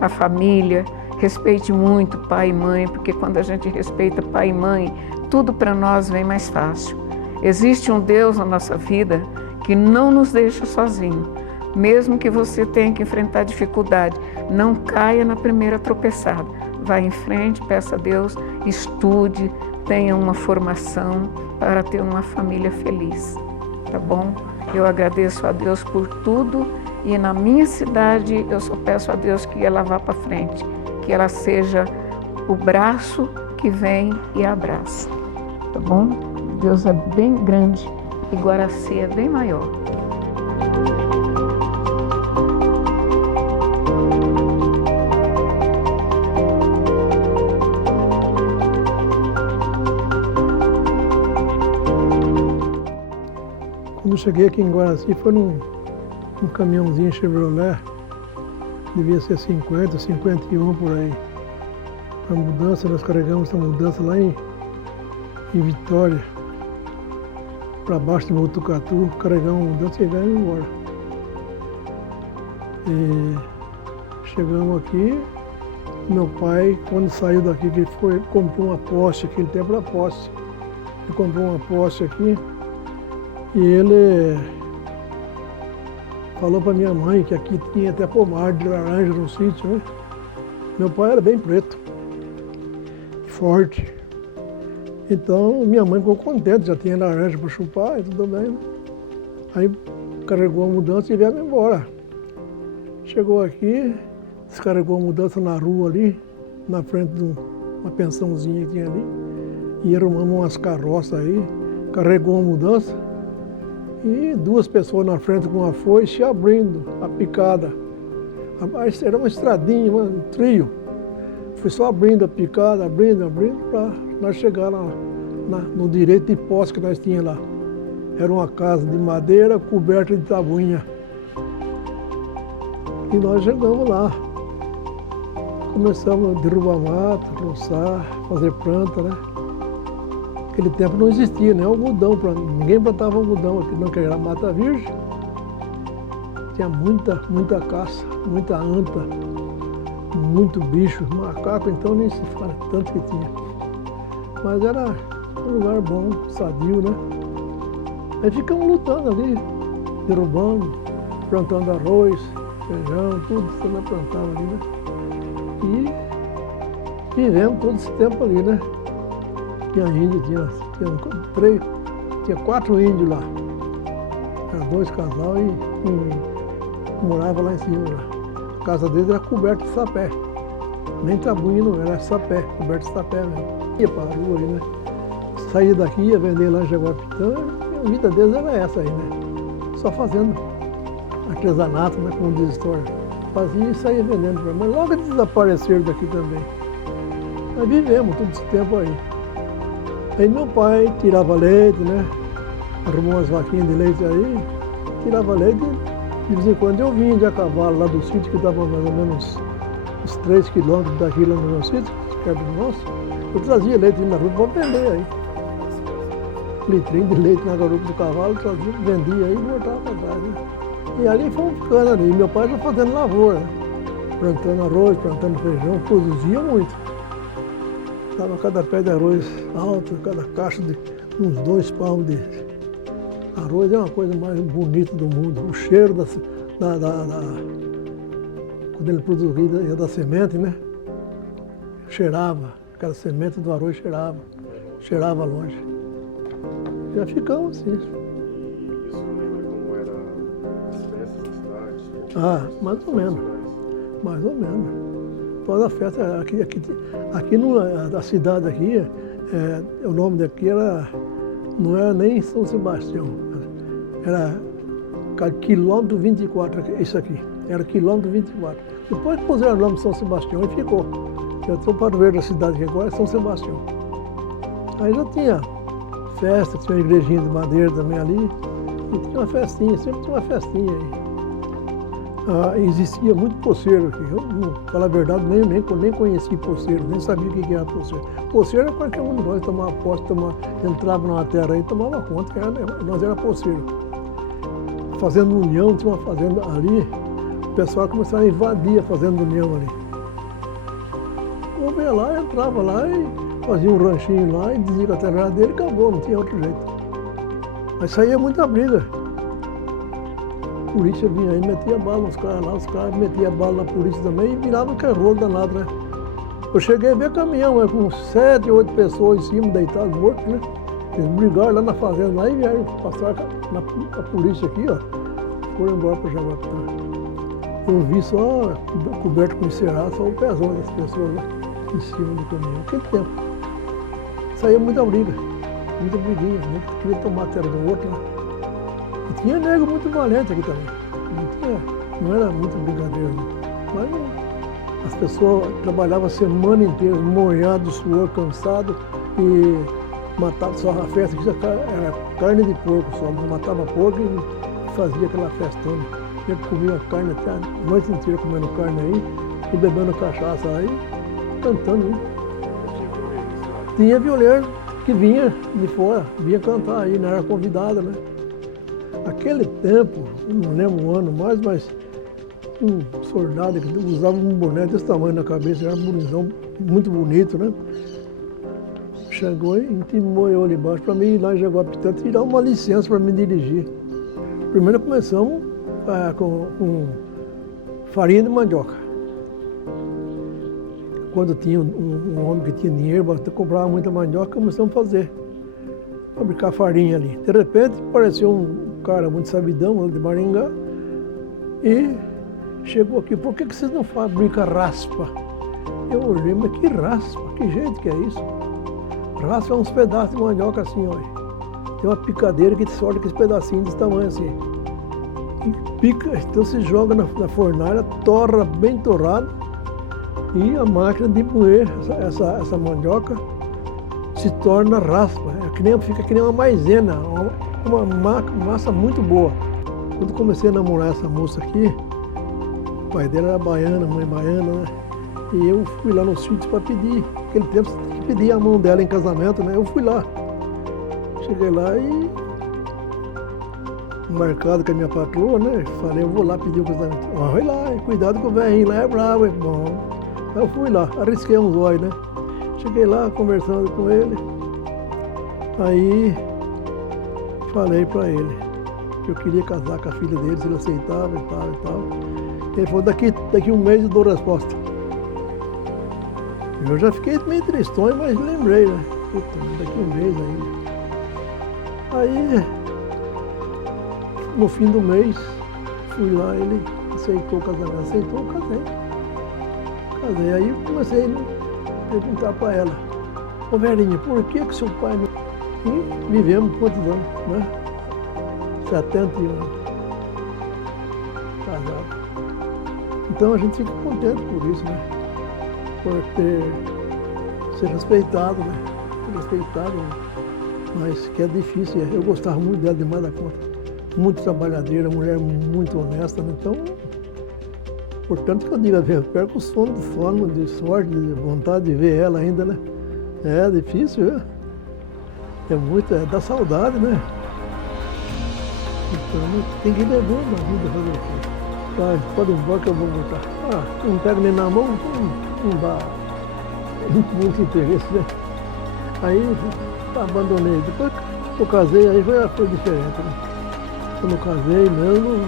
à família. Respeite muito pai e mãe, porque quando a gente respeita pai e mãe, tudo para nós vem mais fácil. Existe um Deus na nossa vida que não nos deixa sozinhos. Mesmo que você tenha que enfrentar dificuldade, não caia na primeira tropeçada. Vá em frente, peça a Deus, estude, tenha uma formação para ter uma família feliz, tá bom? Eu agradeço a Deus por tudo e na minha cidade eu só peço a Deus que ela vá para frente, que ela seja o braço que vem e abraça, tá bom? Deus é bem grande e Guaraci é bem maior. Quando eu cheguei aqui em Guaraci, foi num caminhãozinho Chevrolet, devia ser 50, 51 por aí. A mudança, nós carregamos essa mudança lá em Vitória, para baixo de Botucatu, carregamos a mudança e viemos embora. E chegamos aqui, meu pai, quando saiu daqui, que ele comprou uma Porsche, aquele tempo era Porsche. Ele comprou uma Porsche aqui, e ele falou para minha mãe que aqui tinha até pomar de laranja no sítio, né? Meu pai era bem preto, forte. Então minha mãe ficou contente, já tinha laranja para chupar e tudo bem. Aí carregou a mudança e viemos embora. Chegou aqui, descarregou a mudança na rua ali, na frente de uma pensãozinha que tinha ali. E arrumamos umas carroças aí, carregou a mudança. E duas pessoas na frente com uma foice abrindo a picada. Era uma estradinha, um trio. Foi só abrindo a picada, abrindo, para nós chegar no direito de posse que nós tínhamos lá. Era uma casa de madeira coberta de tabuinha. E nós chegamos lá. Começamos a derrubar mato, roçar, fazer planta, né? Naquele tempo não existia nem algodão, ninguém plantava algodão aqui, não, que era mata virgem. Tinha muita caça, muita anta, muito bicho, macaco, então nem se fala tanto que tinha. Mas era um lugar bom, sadio, né? Aí ficamos lutando ali, derrubando, plantando arroz, feijão, tudo que nós plantava ali, né? E vivemos todo esse tempo ali, né? Tinha índio, tinha 4 índios lá. Era 2 casal e um morava lá em cima. Lá. A casa deles era coberta de sapé. Nem tabuinha não era sapé, coberta de sapé mesmo. Ia para a rua ali, né? Saía daqui, ia vender lá em Jaguapitã, e a vida deles era essa aí, né? Só fazendo artesanato, né? Como diz a história. Fazia e saía vendendo. Mas logo eles desapareceram daqui também. Nós vivemos todo esse tempo aí. Aí meu pai tirava leite, né? Arrumou umas vaquinhas de leite aí, tirava leite. De vez em quando eu vinha de a cavalo lá do sítio, que estava mais ou menos uns 3 quilômetros daqui lá no meu sítio, perto do nosso. Eu trazia leite na rua para vender aí. Litrinho de leite na garupa do cavalo, trazia, vendia aí e voltava para trás. Né? E ali fomos ficando ali. Meu pai já fazendo lavoura, né? Plantando arroz, plantando feijão, produzia muito. Estava cada pé de arroz alto, cada caixa de uns 2 palmos de arroz. É uma coisa mais bonita do mundo. O cheiro quando ele produzia da semente, né? Cheirava, aquela semente do arroz cheirava longe. Já ficamos assim. E isso lembra como eram as festas da cidade? Ah, mais ou menos. Toda a festa aqui na cidade aqui, o nome daqui não era nem São Sebastião, era quilômetro 24, isso aqui, era quilômetro 24. Depois puseram o nome de São Sebastião e ficou. Eu estou para ver da cidade que agora é São Sebastião. Aí já tinha festa, tinha uma igrejinha de madeira também ali, e tinha uma festinha, sempre tinha uma festinha aí. existia muito poceiro aqui. Eu, pra falar a verdade, nem conheci poceiro, nem sabia o que era poceiro. Poceiro era qualquer um de nós tomava posse, entrava numa terra e tomava conta, nós era poceiro. Fazenda União, tinha uma fazenda ali, o pessoal começava a invadir a Fazenda União ali. Eu ia lá, entrava lá e fazia um ranchinho lá e dizia que a terra era dele e acabou, não tinha outro jeito. Mas saía muita briga. A polícia vinha aí, metia bala nos caras lá, os caras metiam bala na polícia também e virava um rolo danado, né? Eu cheguei a ver caminhão, com 7, 8 pessoas em cima, deitados, mortos, né? Eles brigaram lá na fazenda lá e vieram passar a polícia aqui, ó. Foram embora para Jaguapitã. Eu vi só coberto com encerrado, só o pezão das pessoas lá em cima do caminhão. Aquele tempo. Saía muita briga, muita briguinha, né? Queria tomar a terra do outro, né? E tinha nego muito valente aqui também. Não era muito brincadeira, não. Mas as pessoas trabalhavam a semana inteira, molhado de suor, cansado, e matavam só a festa, que era carne de porco só, matava porco e fazia aquela festona. A gente comia carne até a noite inteira comendo carne aí, e bebendo cachaça aí, cantando, né? Tinha violeiro que vinha de fora, vinha cantar aí, não era convidada, né? Naquele tempo, não lembro o ano mais, mas um soldado que usava um boné desse tamanho na cabeça, era um bonizão muito bonito, né? Chegou e intimou eu ali embaixo para mim ir lá em Jaguapitã tirar uma licença para me dirigir. Primeiro começamos com farinha de mandioca. Quando tinha um homem que tinha dinheiro, comprava muita mandioca, começamos a fazer, fabricar farinha ali. De repente apareceu um cara muito sabidão, de Maringá, e chegou aqui, por que vocês não fabricam raspa? Eu olhei, mas que raspa? Que jeito que é isso? Raspa é uns pedaços de mandioca assim, olha. Tem uma picadeira que solta aqueles pedacinhos desse tamanho assim. E pica, então se joga na fornalha, torra bem torrado, e a máquina de moer essa mandioca se torna raspa. Fica que nem uma maisena, uma massa muito boa. Quando comecei a namorar essa moça aqui, o pai dela era baiano, a mãe baiana, né? E eu fui lá no sítio para pedir. Naquele tempo você tem que pedir a mão dela em casamento, né? Eu fui lá. Cheguei lá e marcado com a minha patroa, né? Falei, eu vou lá pedir o casamento. Vai lá, cuidado com o velhinho lá, é bravo, é bom. Eu fui lá, arrisquei uns olhos, né? Cheguei lá conversando com ele. Aí falei para ele que eu queria casar com a filha dele, se ele aceitava e tal e tal. Ele falou, daqui um mês eu dou resposta. Eu já fiquei meio tristonho, mas lembrei, né? Puta, daqui um mês ainda. Aí, no fim do mês, fui lá, ele aceitou o casamento. Aceitou, eu casei. Casei. Aí comecei a perguntar para ela, ô velhinha, por que seu pai não... E vivemos quantos anos, né? 71 anos. Casado. Então a gente fica contente por isso, né? Por ser respeitado, né? Ser respeitado, mas que é difícil. Eu gostava muito dela demais da conta. Muito trabalhadeira, mulher muito honesta, né? Então, portanto que eu digo, eu perco o sono de fome, de sorte, de vontade de ver ela ainda, né? É difícil, viu? Dá saudade, né? Então, tem que ir levando a vida fazer o quê? Tá, pode ir embora que eu vou voltar. Não pego nem na mão, não dá muito interesse, né? Aí, abandonei. Depois que eu casei, aí foi diferente, né? Quando eu casei mesmo,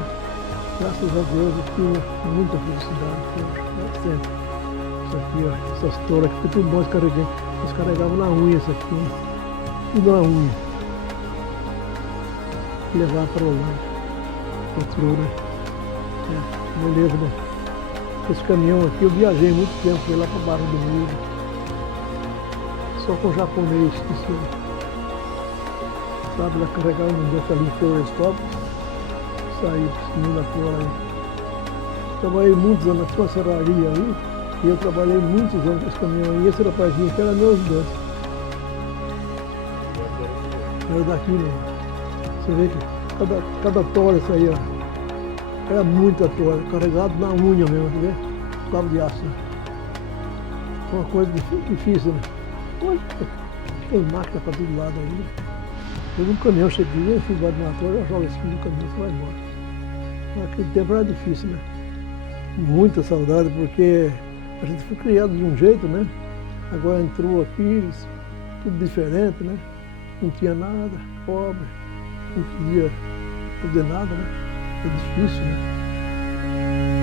graças a Deus, eu tinha muita felicidade, sempre. Isso aqui, ó, essas touras aqui, foi tudo bom, eles carregavam na unha isso aqui, tudo na unha. E levava para o Holanda, patrulha, né? Beleza, né? Esse caminhão aqui, eu viajei muito tempo, fui lá para Barra do Muro, só com japonês, esqueci. Sabe, lá carregava um dia ali em Florestópolis, saí por cima da flora aí. Trabalhei muitos anos na serraria aí, e eu trabalhei muitos anos com esse caminhão aí, e esse rapazinho aqui era meu ajudante. Era daqui, né? Você vê que cada tora isso aí, ó. Era muita toalha, carregado na unha mesmo, tá vendo? Cabo de aço. Foi uma coisa difícil, né? Hoje tem máquina para todo lado aí. Todo um caminhão você pisa, enfim, embaixo de uma toalha, joga esse no caminhão, você vai embora. Naquele tempo era difícil, né? Muita saudade, porque a gente foi criado de um jeito, né? Agora entrou aqui, tudo diferente, né? Não tinha nada, pobre, não podia fazer nada, né? É difícil, né?